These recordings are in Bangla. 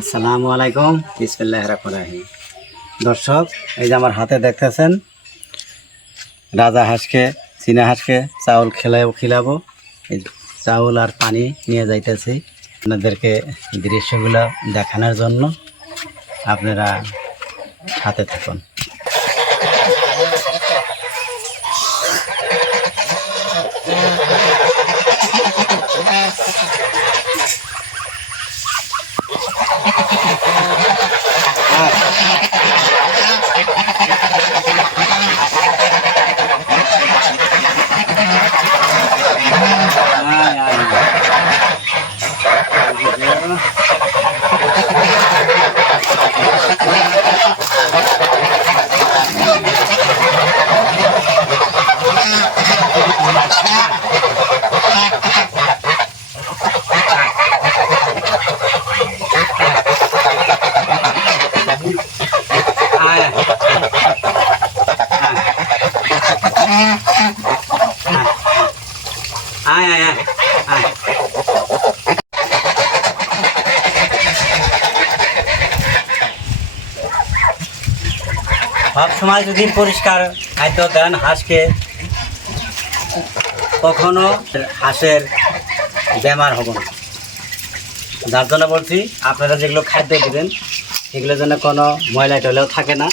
আসসালামু আলাইকুম, বিসমিল্লাহির রহমানির রহিম। দর্শক, এই যে আমার হাতে দেখতেছেন রাজা হাঁসকে, চীনা হাঁসকে চাউল খিলাবো। এই চাউল আর পানি নিয়ে যাইতেছি আপনাদেরকে দৃশ্যগুলো দেখানোর জন্য। আপনারা হাতে থাকুন। সব সময় যদি পরিষ্কার খাদ্য দেন হাঁসকে, কখনো হাঁসের বেমার হবে না। যার জন্য বলছি, আপনারা যেগুলো খাদ্য দেবেন এগুলো যেন কোনো ময়লা টয়লাও থাকে না।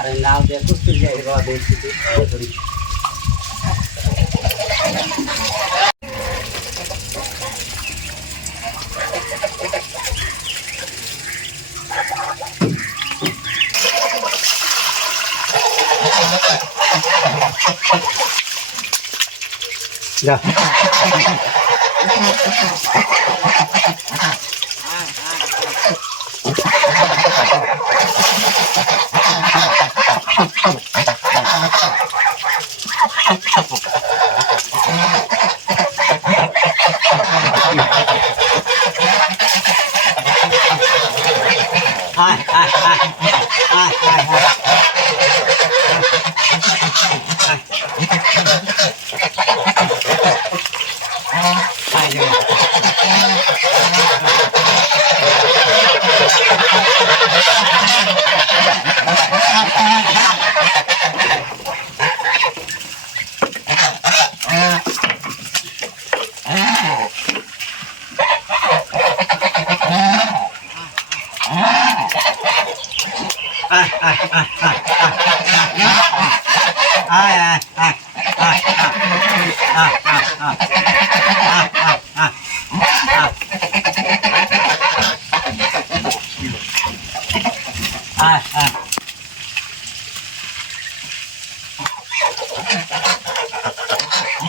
अरे नाव दे कुछ फिर जाएगा देख थोड़ी जा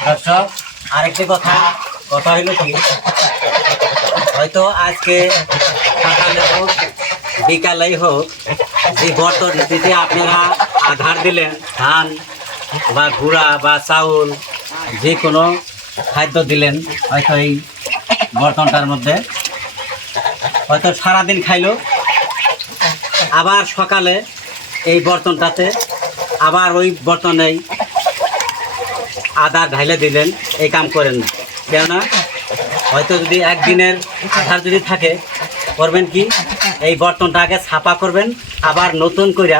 দর্শক, আরেকটি কথা হইল কি, হয়তো আজকে সকালে হোক বিকালেই হোক, যে বর্তনটিতে আপনারা আধার দিলেন, ধান বা গুঁড়া বা চাউল যে কোনো খাদ্য দিলেন, হয়তো এই বর্তনটার মধ্যে হয়তো সারাদিন খাইলো, আবার সকালে এই বর্তনটাতে আবার ওই বর্তনেই আদা ঢাইলে দিলেন, এই কাম করেন না। কেননা হয়তো যদি একদিনের আধার যদি থাকে, করবেন কি, এই বর্তনটা আগে ছাপা করবেন, আবার নতুন করে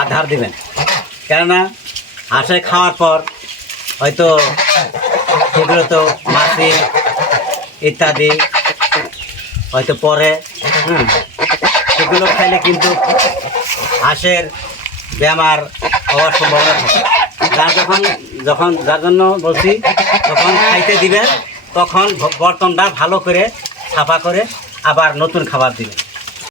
আধার দিবেন। কেননা হাঁসে খাওয়ার পর হয়তো সেগুলো তো মাছি ইত্যাদি হয়তো পরে, সেগুলো খাইলে কিন্তু হাঁসের বেমার হওয়ার সম্ভাবনা থাকে। যার জন্য বলছি, যখন খাইতে দিবেন তখন বর্তনটা ভালো করে ছাপা করে আবার নতুন খাবার দিবেন।